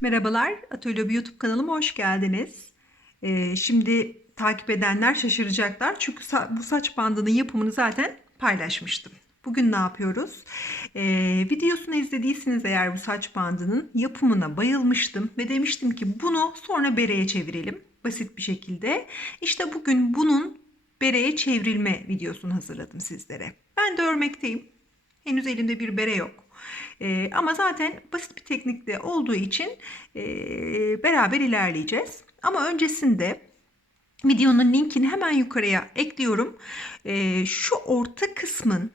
Merhabalar, Atölye YouTube kanalıma hoş geldiniz. Ee, şimdi takip edenler şaşıracaklar çünkü sa- bu saç bandının yapımını zaten paylaşmıştım. Bugün ne yapıyoruz? Ee, videosunu izlediyseniz eğer bu saç bandının yapımına bayılmıştım ve demiştim ki bunu sonra bereye çevirelim basit bir şekilde. İşte bugün bunun bereye çevrilme videosunu hazırladım sizlere. Ben de örmekteyim. Henüz elimde bir bere yok. Ee, ama zaten basit bir teknikte olduğu için e, beraber ilerleyeceğiz. Ama öncesinde videonun linkini hemen yukarıya ekliyorum. Ee, şu orta kısmın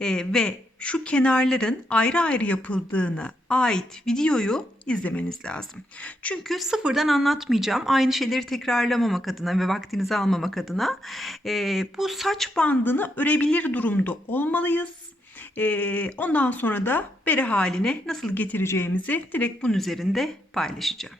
e, ve şu kenarların ayrı ayrı yapıldığına ait videoyu izlemeniz lazım. Çünkü sıfırdan anlatmayacağım. Aynı şeyleri tekrarlamamak adına ve vaktinizi almamak adına e, bu saç bandını örebilir durumda olmalıyız. E, ondan sonra da bere haline nasıl getireceğimizi direkt bunun üzerinde paylaşacağım.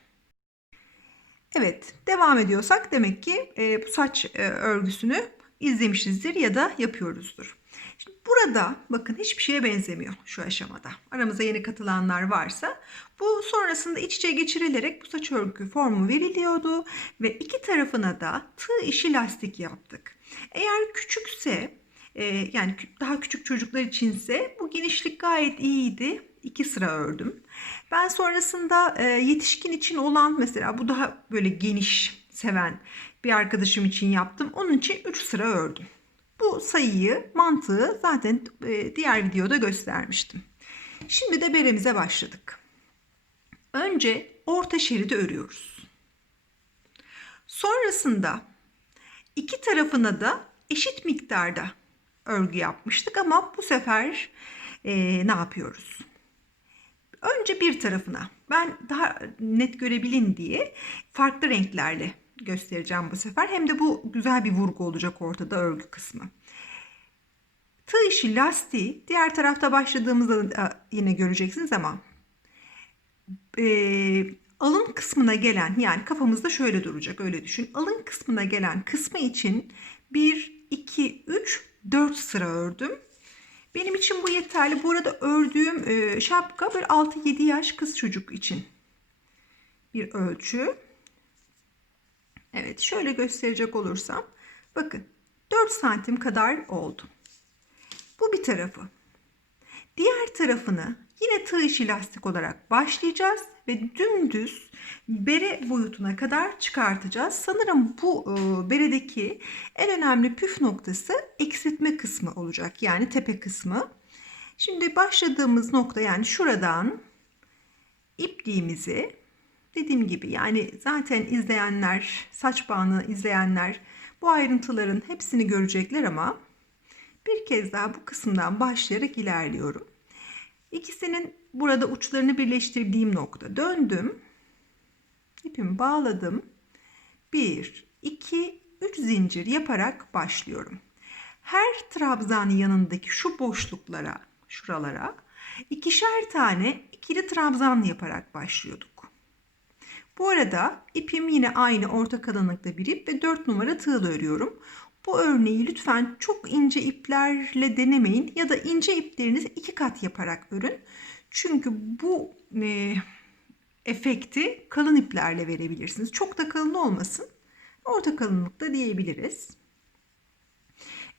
Evet, devam ediyorsak demek ki e, bu saç e, örgüsünü izlemişizdir ya da yapıyoruzdur. Şimdi burada bakın hiçbir şeye benzemiyor şu aşamada. Aramıza yeni katılanlar varsa bu sonrasında iç içe geçirilerek bu saç örgü formu veriliyordu ve iki tarafına da tığ işi lastik yaptık. Eğer küçükse e, yani daha küçük çocuklar içinse bu genişlik gayet iyiydi. İki sıra ördüm. Ben sonrasında e, yetişkin için olan mesela bu daha böyle geniş seven bir arkadaşım için yaptım. Onun için 3 sıra ördüm. Bu sayıyı, mantığı zaten e, diğer videoda göstermiştim. Şimdi de beremize başladık. Önce orta şeridi örüyoruz. Sonrasında iki tarafına da eşit miktarda örgü yapmıştık ama bu sefer e, ne yapıyoruz? Önce bir tarafına ben daha net görebilin diye farklı renklerle göstereceğim bu sefer. Hem de bu güzel bir vurgu olacak ortada örgü kısmı. Tığ işi lastiği diğer tarafta başladığımızda da yine göreceksiniz ama e, alın kısmına gelen yani kafamızda şöyle duracak öyle düşün. Alın kısmına gelen kısmı için 1, 2, 3, 4 sıra ördüm. Benim için bu yeterli. Bu arada ördüğüm e, şapka bir 6-7 yaş kız çocuk için bir ölçü. Evet şöyle gösterecek olursam bakın 4 santim kadar oldu. Bu bir tarafı. Diğer tarafını yine tığ işi lastik olarak başlayacağız ve dümdüz bere boyutuna kadar çıkartacağız. Sanırım bu e, beredeki en önemli püf noktası eksiltme kısmı olacak. Yani tepe kısmı. Şimdi başladığımız nokta yani şuradan ipliğimizi dediğim gibi yani zaten izleyenler, saç bağını izleyenler bu ayrıntıların hepsini görecekler ama bir kez daha bu kısımdan başlayarak ilerliyorum. İkisinin burada uçlarını birleştirdiğim nokta. Döndüm. İpimi bağladım. 1, 2, 3 zincir yaparak başlıyorum. Her trabzan yanındaki şu boşluklara, şuralara ikişer tane ikili trabzan yaparak başlıyorduk. Bu arada ipim yine aynı orta kalınlıkta bir ip ve 4 numara tığla örüyorum. Bu örneği lütfen çok ince iplerle denemeyin ya da ince iplerinizi iki kat yaparak örün. Çünkü bu e, efekti kalın iplerle verebilirsiniz. Çok da kalın olmasın. Orta kalınlıkta diyebiliriz.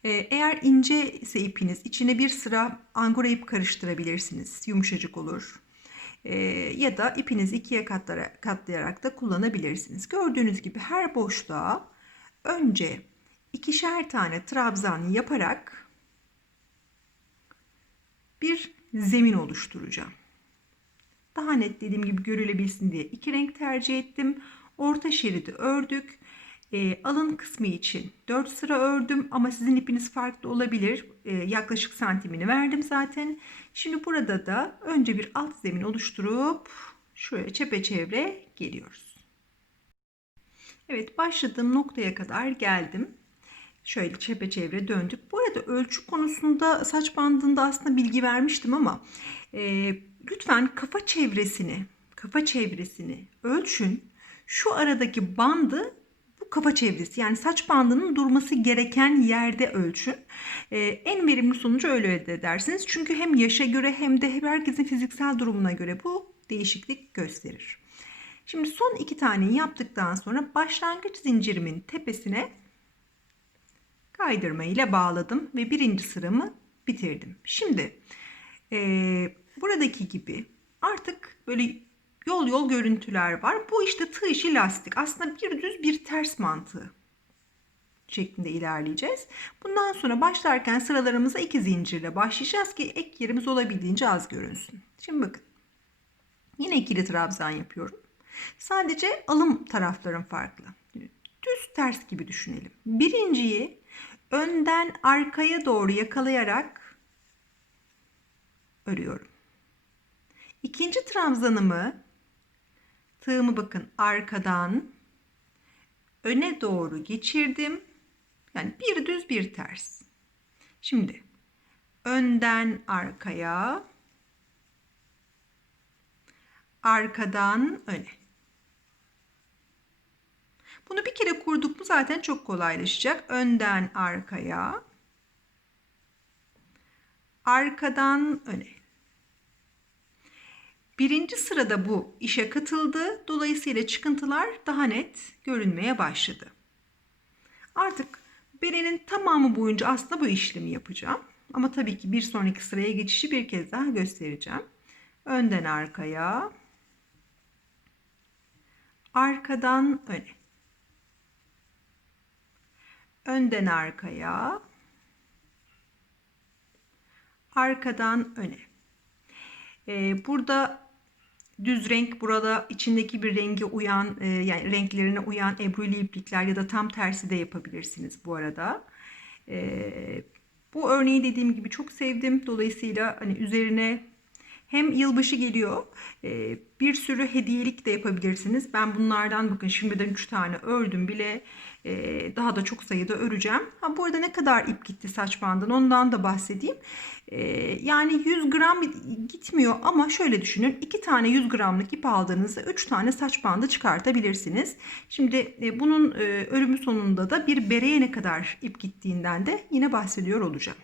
E, eğer ince ise ipiniz içine bir sıra angora ip karıştırabilirsiniz. Yumuşacık olur. E, ya da ipinizi ikiye katlara, katlayarak da kullanabilirsiniz. Gördüğünüz gibi her boşluğa önce ikişer tane trabzan yaparak bir zemin oluşturacağım. Daha net dediğim gibi görülebilsin diye iki renk tercih ettim. Orta şeridi ördük. E, alın kısmı için 4 sıra ördüm ama sizin ipiniz farklı olabilir. E, yaklaşık santimini verdim zaten. Şimdi burada da önce bir alt zemin oluşturup şuraya çepeçevre geliyoruz. Evet başladığım noktaya kadar geldim. Şöyle çepeçevre döndük. Bu arada ölçü konusunda saç bandında aslında bilgi vermiştim ama e, lütfen kafa çevresini, kafa çevresini ölçün. Şu aradaki bandı bu kafa çevresi yani saç bandının durması gereken yerde ölçün. E, en verimli sonucu öyle elde edersiniz. Çünkü hem yaşa göre hem de herkesin fiziksel durumuna göre bu değişiklik gösterir. Şimdi son iki taneyi yaptıktan sonra başlangıç zincirimin tepesine kaydırma ile bağladım ve birinci sıramı bitirdim. Şimdi e, buradaki gibi artık böyle yol yol görüntüler var. Bu işte tığ işi lastik. Aslında bir düz bir ters mantığı şeklinde ilerleyeceğiz. Bundan sonra başlarken sıralarımıza iki zincirle başlayacağız ki ek yerimiz olabildiğince az görünsün. Şimdi bakın. Yine ikili trabzan yapıyorum. Sadece alım taraflarım farklı. Düz ters gibi düşünelim. Birinciyi önden arkaya doğru yakalayarak örüyorum. İkinci trabzanımı tığımı bakın arkadan öne doğru geçirdim. Yani bir düz bir ters. Şimdi önden arkaya arkadan öne. Bunu bir kere kurduk mu zaten çok kolaylaşacak. Önden arkaya arkadan öne. Birinci sırada bu işe katıldı. Dolayısıyla çıkıntılar daha net görünmeye başladı. Artık berenin tamamı boyunca aslında bu işlemi yapacağım. Ama tabii ki bir sonraki sıraya geçişi bir kez daha göstereceğim. Önden arkaya, arkadan öne. Önden arkaya, arkadan öne. Ee, burada düz renk burada içindeki bir rengi uyan e, yani renklerine uyan ebruli iplikler ya da tam tersi de yapabilirsiniz bu arada. E, bu örneği dediğim gibi çok sevdim. Dolayısıyla hani üzerine hem yılbaşı geliyor e, bir sürü hediyelik de yapabilirsiniz. Ben bunlardan bakın şimdiden 3 tane ördüm bile. E, daha da çok sayıda öreceğim. Ha, bu arada ne kadar ip gitti saç bandına ondan da bahsedeyim. E, yani 100 gram gitmiyor ama şöyle düşünün. 2 tane 100 gramlık ip aldığınızda 3 tane saç bandı çıkartabilirsiniz. Şimdi bunun örümü sonunda da bir bereye ne kadar ip gittiğinden de yine bahsediyor olacağım.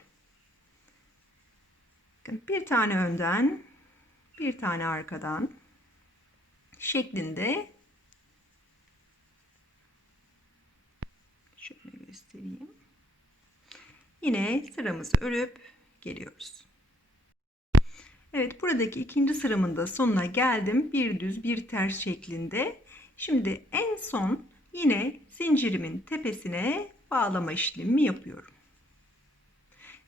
Bir tane önden bir tane arkadan şeklinde şöyle göstereyim. Yine sıramızı örüp geliyoruz. Evet buradaki ikinci sıramın da sonuna geldim. Bir düz bir ters şeklinde. Şimdi en son yine zincirimin tepesine bağlama işlemi yapıyorum.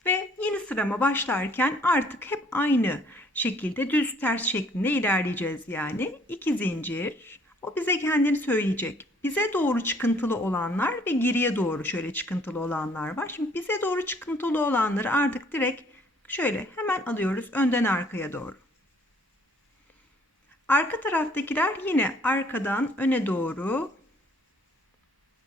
Ve yeni sırama başlarken artık hep aynı şekilde düz ters şeklinde ilerleyeceğiz yani. iki zincir. O bize kendini söyleyecek. Bize doğru çıkıntılı olanlar ve geriye doğru şöyle çıkıntılı olanlar var. Şimdi bize doğru çıkıntılı olanları artık direkt şöyle hemen alıyoruz önden arkaya doğru. Arka taraftakiler yine arkadan öne doğru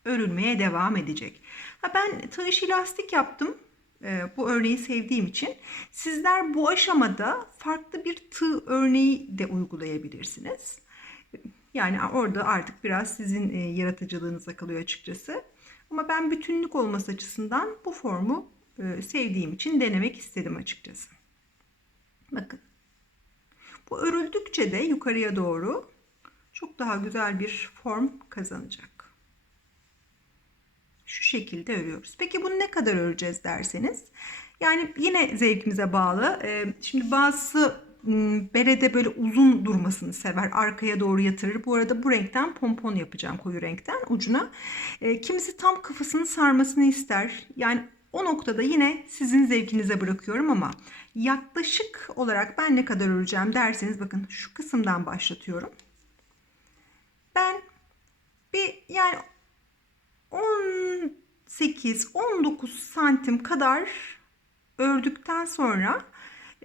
örülmeye devam edecek. Ha ben tığ işi lastik yaptım. Ee, bu örneği sevdiğim için sizler bu aşamada farklı bir tığ örneği de uygulayabilirsiniz. Yani orada artık biraz sizin e, yaratıcılığınıza kalıyor açıkçası. Ama ben bütünlük olması açısından bu formu e, sevdiğim için denemek istedim açıkçası. Bakın. Bu örüldükçe de yukarıya doğru çok daha güzel bir form kazanacak şu şekilde örüyoruz. Peki bunu ne kadar öreceğiz derseniz. Yani yine zevkimize bağlı. Ee, şimdi bazısı berede böyle uzun durmasını sever. Arkaya doğru yatırır. Bu arada bu renkten pompon yapacağım koyu renkten ucuna. Ee, kimisi tam kafasını sarmasını ister. Yani o noktada yine sizin zevkinize bırakıyorum ama yaklaşık olarak ben ne kadar öreceğim derseniz bakın şu kısımdan başlatıyorum. Ben bir yani 18-19 santim kadar ördükten sonra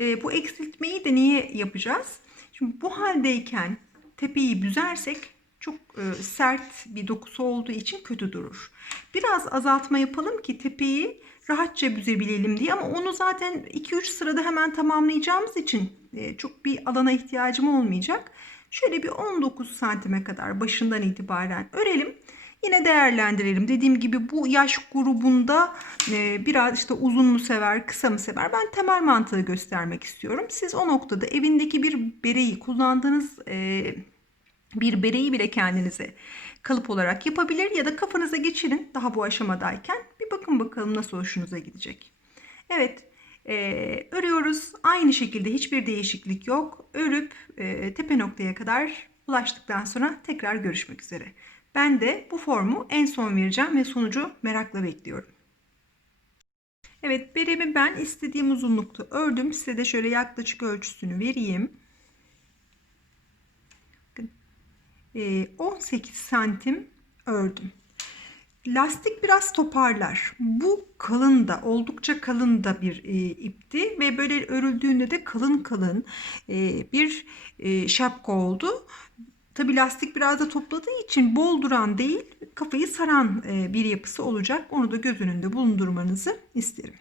e, bu eksiltmeyi de niye yapacağız? Şimdi bu haldeyken tepeyi büzersek çok e, sert bir dokusu olduğu için kötü durur. Biraz azaltma yapalım ki tepeyi rahatça büzebilelim diye ama onu zaten 2-3 sırada hemen tamamlayacağımız için e, çok bir alana ihtiyacım olmayacak. Şöyle bir 19 santime kadar başından itibaren örelim. Yine değerlendirelim. Dediğim gibi bu yaş grubunda e, biraz işte uzun mu sever, kısa mı sever? Ben temel mantığı göstermek istiyorum. Siz o noktada evindeki bir bereyi kullandığınız e, bir bereyi bile kendinize kalıp olarak yapabilir ya da kafanıza geçirin daha bu aşamadayken. Bir bakın bakalım nasıl hoşunuza gidecek. Evet, e, örüyoruz. Aynı şekilde hiçbir değişiklik yok. Örüp e, tepe noktaya kadar ulaştıktan sonra tekrar görüşmek üzere. Ben de bu formu en son vereceğim ve sonucu merakla bekliyorum. Evet beremi ben istediğim uzunlukta ördüm. Size de şöyle yaklaşık ölçüsünü vereyim. 18 santim ördüm. Lastik biraz toparlar. Bu kalın da oldukça kalın da bir e, ipti ve böyle örüldüğünde de kalın kalın e, bir e, şapka oldu. Tabi lastik biraz da topladığı için bol duran değil kafayı saran e, bir yapısı olacak. Onu da göz önünde bulundurmanızı isterim.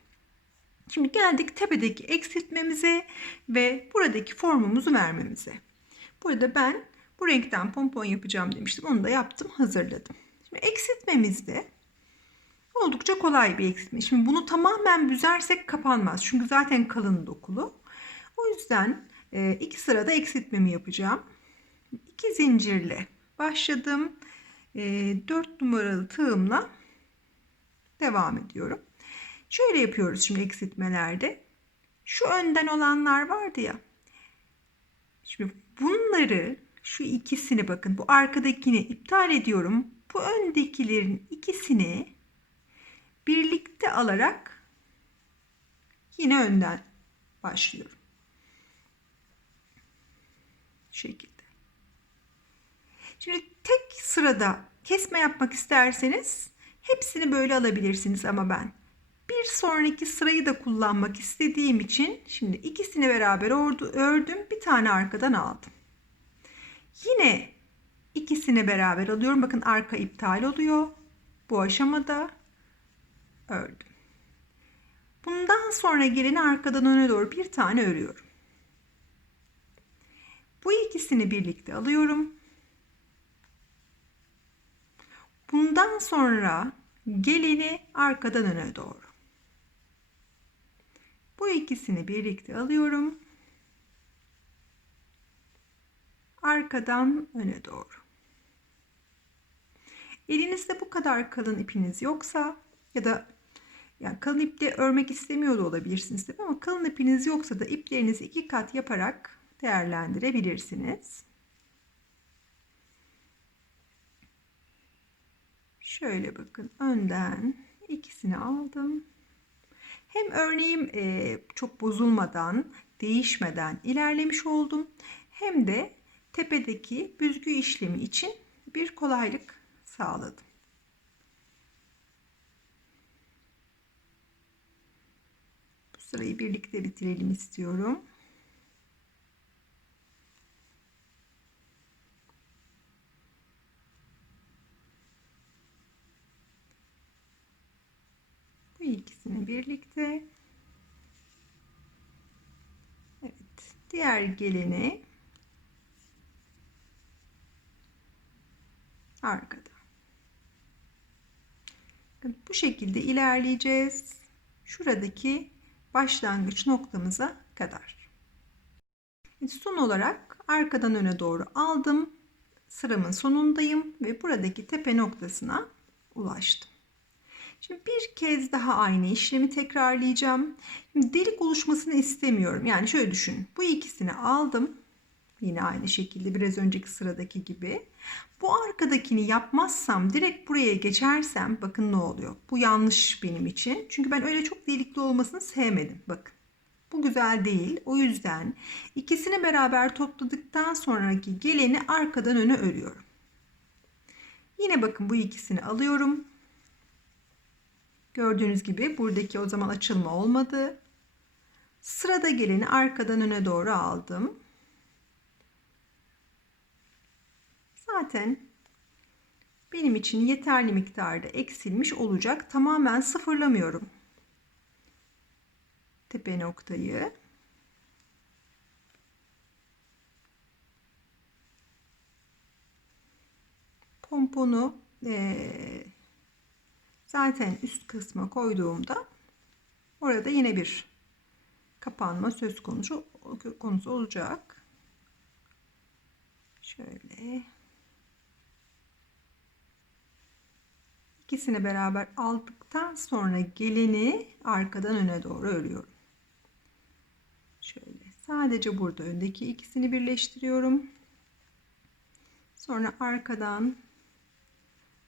Şimdi geldik tepedeki eksiltmemize ve buradaki formumuzu vermemize. Burada ben bu renkten pompon yapacağım demiştim. Onu da yaptım hazırladım. Şimdi eksiltmemizde oldukça kolay bir eksiltme. Şimdi bunu tamamen büzersek kapanmaz. Çünkü zaten kalın dokulu. O yüzden e, iki sırada eksiltmemi yapacağım. İki zincirle başladım. E, 4 numaralı tığımla devam ediyorum. Şöyle yapıyoruz şimdi eksiltmelerde. Şu önden olanlar vardı ya. Şimdi bunları şu ikisini bakın bu arkadakini iptal ediyorum. Bu öndekilerin ikisini birlikte alarak yine önden başlıyorum. Şu şekilde. Şimdi tek sırada kesme yapmak isterseniz hepsini böyle alabilirsiniz ama ben bir sonraki sırayı da kullanmak istediğim için şimdi ikisini beraber ördüm bir tane arkadan aldım. Yine ikisini beraber alıyorum. Bakın arka iptal oluyor. Bu aşamada ördüm. Bundan sonra geleni arkadan öne doğru bir tane örüyorum. Bu ikisini birlikte alıyorum. Bundan sonra geleni arkadan öne doğru. Bu ikisini birlikte alıyorum. arkadan öne doğru. Elinizde bu kadar kalın ipiniz yoksa ya da yani kalın iple örmek istemiyor da olabilirsiniz tabii ama kalın ipiniz yoksa da iplerinizi iki kat yaparak değerlendirebilirsiniz. Şöyle bakın önden ikisini aldım. Hem örneğim e, çok bozulmadan, değişmeden ilerlemiş oldum. Hem de tepedeki büzgü işlemi için bir kolaylık sağladım. Bu sırayı birlikte bitirelim istiyorum. İkisini birlikte Evet, diğer geleni arkada. Bu şekilde ilerleyeceğiz. Şuradaki başlangıç noktamıza kadar. Son olarak arkadan öne doğru aldım. Sıramın sonundayım ve buradaki tepe noktasına ulaştım. Şimdi bir kez daha aynı işlemi tekrarlayacağım. Şimdi delik oluşmasını istemiyorum. Yani şöyle düşün. Bu ikisini aldım. Yine aynı şekilde biraz önceki sıradaki gibi. Bu arkadakini yapmazsam direkt buraya geçersem bakın ne oluyor. Bu yanlış benim için. Çünkü ben öyle çok delikli olmasını sevmedim. Bakın. Bu güzel değil. O yüzden ikisini beraber topladıktan sonraki geleni arkadan öne örüyorum. Yine bakın bu ikisini alıyorum. Gördüğünüz gibi buradaki o zaman açılma olmadı. Sırada geleni arkadan öne doğru aldım. zaten benim için yeterli miktarda eksilmiş olacak. Tamamen sıfırlamıyorum. Tepe noktayı. Pomponu eee, zaten üst kısma koyduğumda orada yine bir kapanma söz konusu konusu olacak. Şöyle ikisini beraber aldıktan sonra geleni arkadan öne doğru örüyorum. Şöyle sadece burada öndeki ikisini birleştiriyorum. Sonra arkadan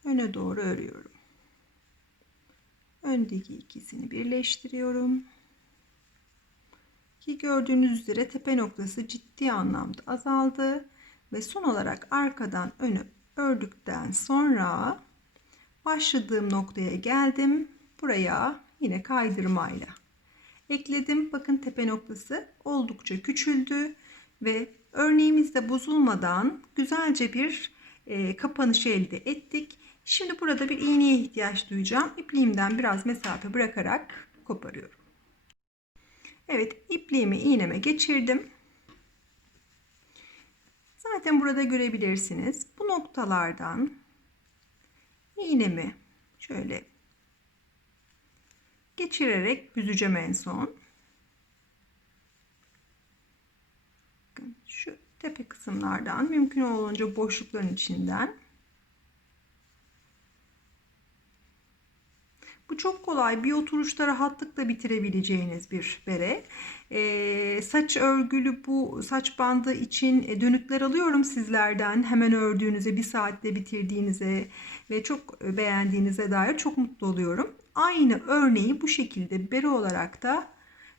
öne doğru örüyorum. Öndeki ikisini birleştiriyorum. Ki gördüğünüz üzere tepe noktası ciddi anlamda azaldı ve son olarak arkadan önü ördükten sonra başladığım noktaya geldim. Buraya yine kaydırmayla ekledim. Bakın tepe noktası oldukça küçüldü ve örneğimizde bozulmadan güzelce bir e, kapanış elde ettik. Şimdi burada bir iğneye ihtiyaç duyacağım. İpliğimden biraz mesafe bırakarak koparıyorum. Evet ipliğimi iğneme geçirdim. Zaten burada görebilirsiniz. Bu noktalardan iğnemi şöyle geçirerek büzeceğim en son. Şu tepe kısımlardan mümkün olunca boşlukların içinden Bu çok kolay bir oturuşta rahatlıkla bitirebileceğiniz bir bere. Ee, saç örgülü bu saç bandı için e, dönütler alıyorum sizlerden. Hemen ördüğünüze bir saatte bitirdiğinize ve çok beğendiğinize dair çok mutlu oluyorum. Aynı örneği bu şekilde bere olarak da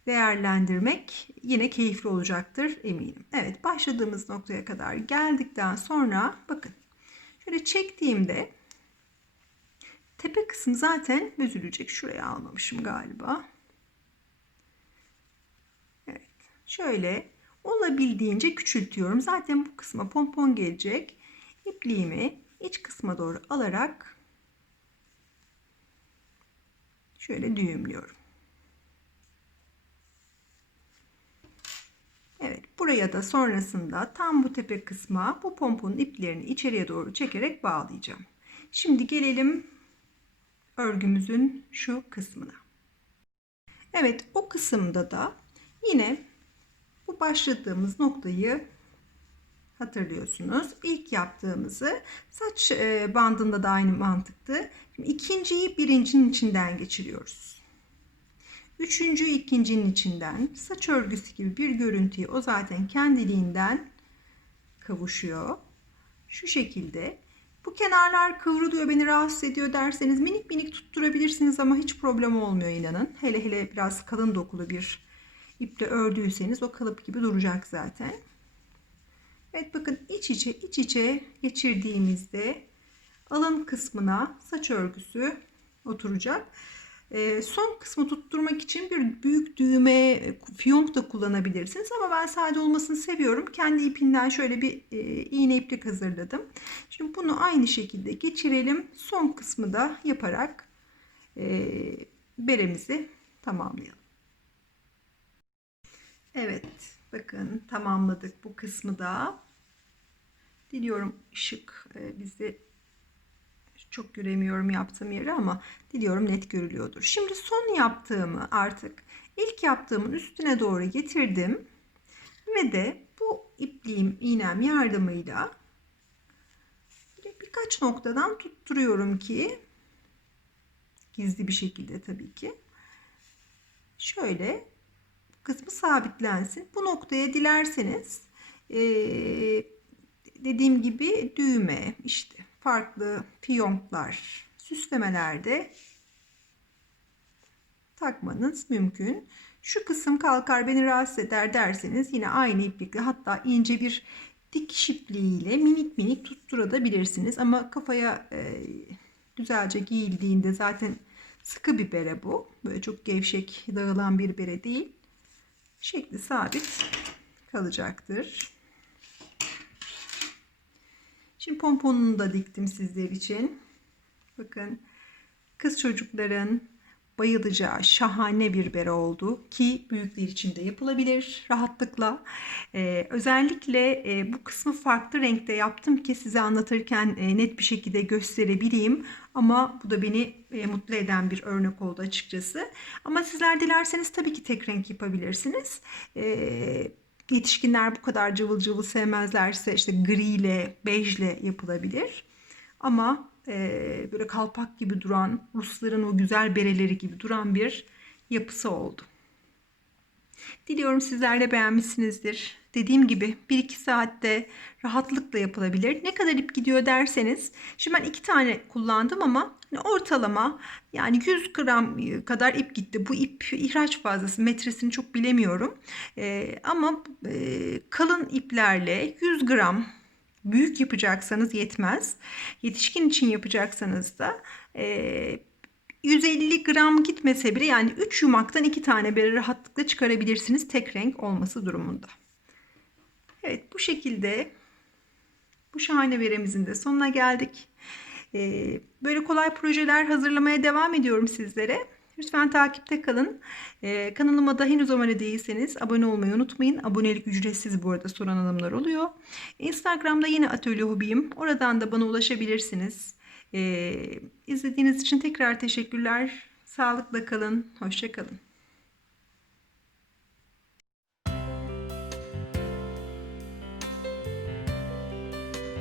değerlendirmek yine keyifli olacaktır eminim. Evet başladığımız noktaya kadar geldikten sonra bakın şöyle çektiğimde Tepe kısmı zaten büzülecek. Şuraya almamışım galiba. Evet. Şöyle olabildiğince küçültüyorum. Zaten bu kısma pompon gelecek. İpliğimi iç kısma doğru alarak şöyle düğümlüyorum. Evet buraya da sonrasında tam bu tepe kısma bu pomponun iplerini içeriye doğru çekerek bağlayacağım. Şimdi gelelim örgümüzün şu kısmına. Evet o kısımda da yine bu başladığımız noktayı hatırlıyorsunuz. İlk yaptığımızı saç e, bandında da aynı mantıktı. Şimdi ikinciyi birincinin içinden geçiriyoruz. Üçüncü ikincinin içinden saç örgüsü gibi bir görüntüyü o zaten kendiliğinden kavuşuyor. Şu şekilde bu kenarlar kıvrılıyor beni rahatsız ediyor derseniz minik minik tutturabilirsiniz ama hiç problem olmuyor inanın. Hele hele biraz kalın dokulu bir iple ördüyseniz o kalıp gibi duracak zaten. Evet bakın iç içe iç içe geçirdiğimizde alın kısmına saç örgüsü oturacak. E, son kısmı tutturmak için bir büyük düğme fiyonk da kullanabilirsiniz ama ben sade olmasını seviyorum. Kendi ipinden şöyle bir e, iğne iplik hazırladım. Şimdi bunu aynı şekilde geçirelim. Son kısmı da yaparak e, beremizi tamamlayalım. Evet bakın tamamladık bu kısmı da. Diliyorum ışık e, bizi çok göremiyorum yaptığım yeri ama diliyorum net görülüyordur. Şimdi son yaptığımı artık ilk yaptığımın üstüne doğru getirdim. Ve de bu ipliğim iğnem yardımıyla birkaç noktadan tutturuyorum ki gizli bir şekilde tabii ki. Şöyle kısmı sabitlensin. Bu noktaya dilerseniz ee, dediğim gibi düğme işte farklı fiyonklar, süslemelerde takmanız mümkün. Şu kısım kalkar beni rahatsız eder derseniz yine aynı iplikle hatta ince bir dikiş ipliğiyle minik minik tutturabilirsiniz. Ama kafaya e, güzelce giyildiğinde zaten sıkı bir bere bu. Böyle çok gevşek dağılan bir bere değil. Şekli sabit kalacaktır. Şimdi pomponunu da diktim sizler için. Bakın kız çocukların bayılacağı şahane bir bere oldu ki büyükler için de yapılabilir rahatlıkla. Ee, özellikle e, bu kısmı farklı renkte yaptım ki size anlatırken e, net bir şekilde gösterebileyim. Ama bu da beni e, mutlu eden bir örnek oldu açıkçası. Ama sizler dilerseniz tabii ki tek renk yapabilirsiniz. Ee, yetişkinler bu kadar cıvıl cıvıl sevmezlerse işte gri ile bejle yapılabilir. Ama e, böyle kalpak gibi duran, Rusların o güzel bereleri gibi duran bir yapısı oldu. Diliyorum sizler de beğenmişsinizdir. Dediğim gibi 1-2 saatte rahatlıkla yapılabilir. Ne kadar ip gidiyor derseniz, şimdi ben 2 tane kullandım ama hani ortalama yani 100 gram kadar ip gitti. Bu ip ihraç fazlası metresini çok bilemiyorum. Ee, ama e, kalın iplerle 100 gram büyük yapacaksanız yetmez. Yetişkin için yapacaksanız da e, 150 gram gitmese bile yani 3 yumaktan 2 tane bere rahatlıkla çıkarabilirsiniz tek renk olması durumunda. Evet bu şekilde bu şahane beremizin de sonuna geldik. Ee, böyle kolay projeler hazırlamaya devam ediyorum sizlere. Lütfen takipte kalın. Ee, kanalıma da henüz abone değilseniz abone olmayı unutmayın. Abonelik ücretsiz bu arada soran hanımlar oluyor. Instagram'da yine Atölye Hobiyim. Oradan da bana ulaşabilirsiniz. Ee, izlediğiniz için tekrar teşekkürler. Sağlıkla kalın. Hoşçakalın.